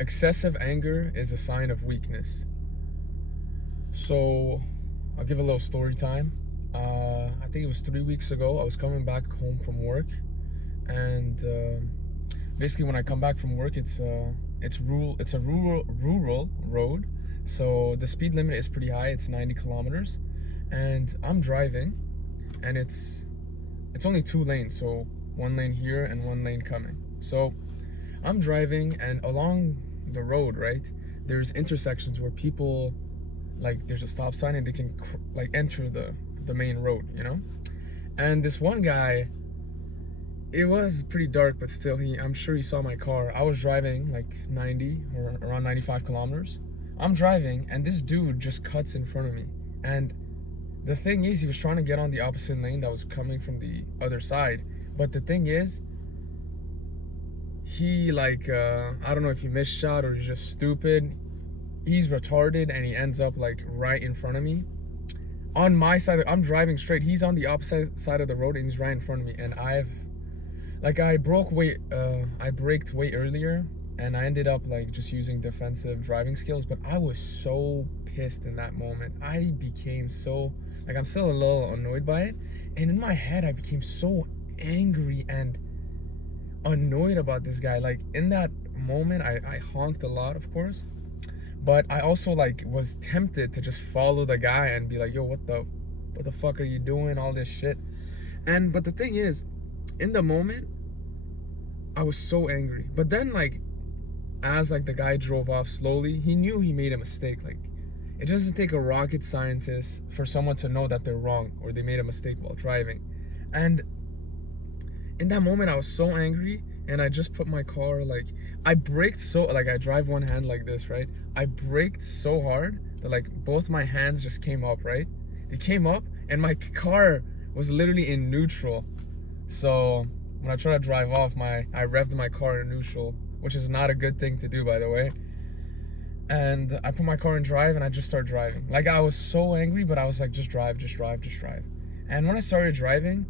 Excessive anger is a sign of weakness. So, I'll give a little story time. I think it was 3 weeks ago. I was coming back home from work, and basically, when I come back from work, it's rural. It's a rural road, so the speed limit is pretty high. It's 90 kilometers, and I'm driving, and it's only two lanes, so one lane here and one lane coming. So I'm driving, and along the road, right, there's intersections where people, like, there's a stop sign and they can like enter the main road, and this one guy, it was pretty dark, but still, I'm sure he saw my car. I was driving like 90 or around 95 kilometers. I'm driving, and this dude just cuts in front of me. And the thing is, he was trying to get on the opposite lane that was coming from the other side. But the thing is, he, like, I don't know if he missed shot or he's just stupid. He's retarded, and he ends up like right in front of me. On my side, I'm driving straight. He's on the opposite side of the road, and he's right in front of me. And I braked way earlier, and I ended up like just using defensive driving skills, but I was so pissed in that moment. I became so, like, I'm still a little annoyed by it, and in my head I became so angry and annoyed about this guy. Like, in that moment, I honked a lot, of course, but I also like was tempted to just follow the guy and be like, yo, what the fuck are you doing, all this shit. But the thing is, in the moment, I was so angry. But then, like, as like the guy drove off slowly, he knew he made a mistake. Like, it doesn't take a rocket scientist for someone to know that they're wrong or they made a mistake while driving. And in that moment, I was so angry, and I just put my car, like, I braked so, like, I drive one hand like this, right? I braked so hard that, like, both my hands just came up, right? They came up, and my car was literally in neutral. So when I try to drive off, I revved my car in neutral, which is not a good thing to do, by the way. And I put my car in drive, and I just start driving. Like, I was so angry, but I was like, just drive, just drive, just drive. And when I started driving,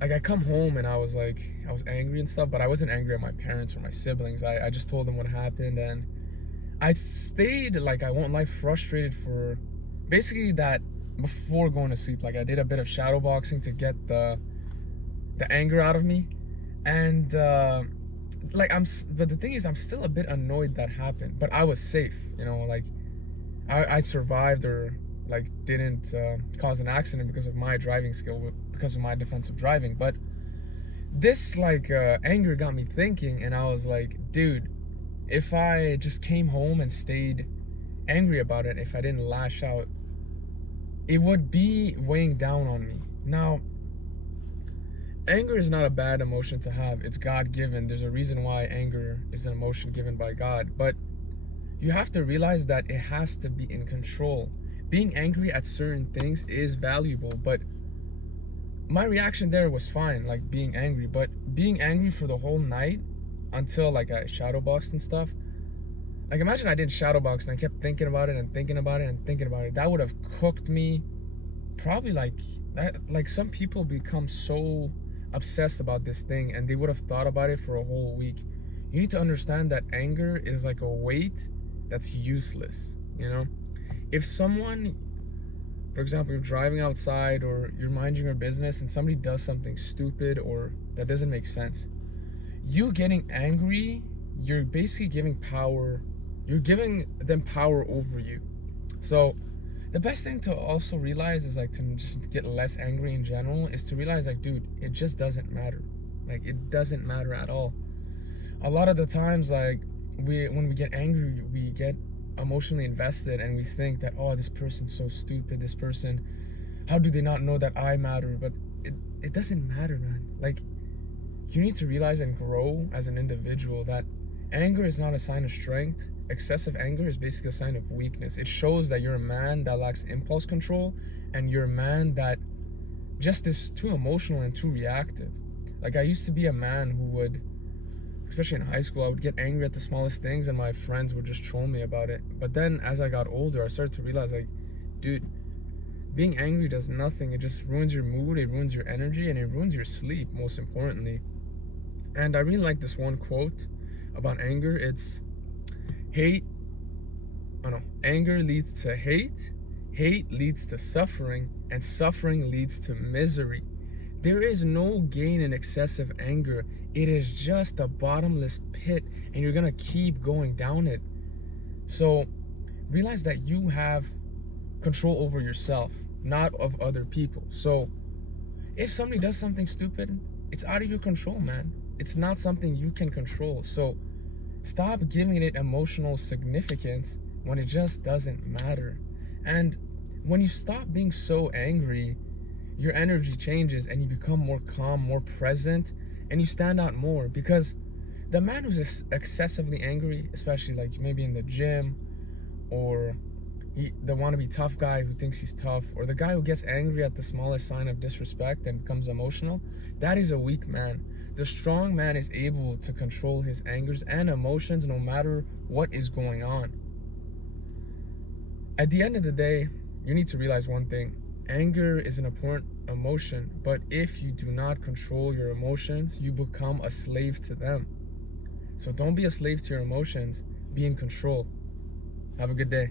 like, I come home, and I was angry and stuff, but I wasn't angry at my parents or my siblings. I just told them what happened, and I stayed, like, I won't lie, frustrated for basically that before going to sleep. Like, I did a bit of shadow boxing to get the anger out of me, and but the thing is, I'm still a bit annoyed that happened, but I was safe, like, I survived, or like didn't cause an accident because of my driving skill, because of my defensive driving. But this, like, anger got me thinking, and I was like, dude, if I just came home and stayed angry about it, if I didn't lash out, it would be weighing down on me. Now, anger is not a bad emotion to have. It's God-given. There's a reason why anger is an emotion given by God. But you have to realize that it has to be in control. Being angry at certain things is valuable, but my reaction there was fine, like, being angry. But being angry for the whole night until, like, I shadowboxed and stuff. Like, imagine I didn't shadowbox and I kept thinking about it and thinking about it and thinking about it. That would have cooked me. Probably, like, that. Like, some people become so obsessed about this thing, and they would have thought about it for a whole week. You need to understand that anger is like a weight that's useless. If someone, for example, you're driving outside or you're minding your business and somebody does something stupid or that doesn't make sense, you getting angry, you're basically giving power. You're giving them power over you. So the best thing to also realize is, like, to just get less angry in general, is to realize, like, dude, it just doesn't matter. Like, it doesn't matter at all. A lot of the times, like, when we get angry, we get emotionally invested, and we think that, oh, this person's so stupid, this person, how do they not know that I matter? But it doesn't matter, man. Like, you need to realize and grow as an individual that anger is not a sign of strength. Excessive anger is basically a sign of weakness. It shows that you're a man that lacks impulse control, and you're a man that just is too emotional and too reactive. Like, I used to be a man who would, especially in high school, I would get angry at the smallest things, and my friends would just troll me about it. But then as I got older, I started to realize, like, dude, being angry does nothing. It just ruins your mood, it ruins your energy, and it ruins your sleep, most importantly. And I really like this one quote about anger. It's, Hate, oh no, anger leads to hate, hate leads to suffering, and suffering leads to misery. There is no gain in excessive anger. It is just a bottomless pit, and you're gonna keep going down it. So realize that you have control over yourself, not of other people. So if somebody does something stupid, it's out of your control, man. It's not something you can control. So stop giving it emotional significance when it just doesn't matter. And when you stop being so angry, your energy changes and you become more calm, more present, and you stand out more. Because the man who's excessively angry, especially like maybe in the gym, or the wannabe tough guy who thinks he's tough, or the guy who gets angry at the smallest sign of disrespect and becomes emotional, that is a weak man. The strong man is able to control his angers and emotions no matter what is going on. At the end of the day, you need to realize one thing. Anger is an important emotion, but if you do not control your emotions, you become a slave to them. So don't be a slave to your emotions, be in control. Have a good day.